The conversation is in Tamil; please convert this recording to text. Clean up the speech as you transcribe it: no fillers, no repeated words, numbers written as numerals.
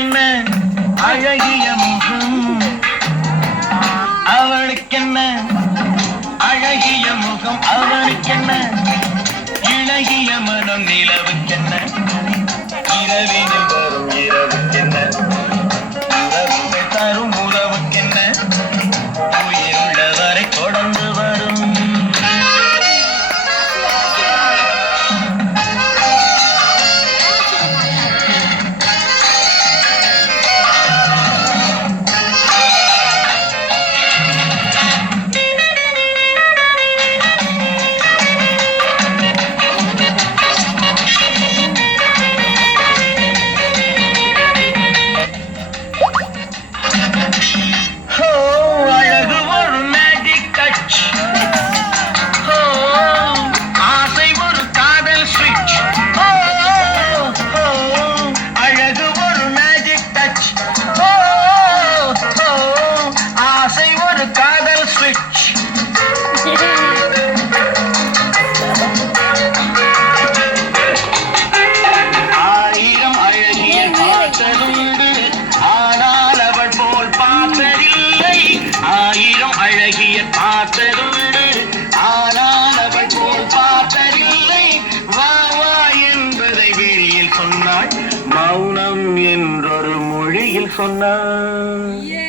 அவளுக்கென்ன அழகிய முகம், அவளுக்கென்ன அழகிய முகம், அவளுக்கென்ன இழகிய மனம், நிலவுக்கென்ன இரவினில் வரும் இரவுக்கென்ன உறவுகள் தரும் உறவுக்கென்ன உயிருள்ளவரை தொடர்ந்து வரும். பார்த்ததுண்டு ஆனால் அவள் போல் பார்த்ததில்லை. வா வா என்பதை விழியில் சொன்னாள், மௌனம் என்றொரு மொழியில் சொன்னாள்.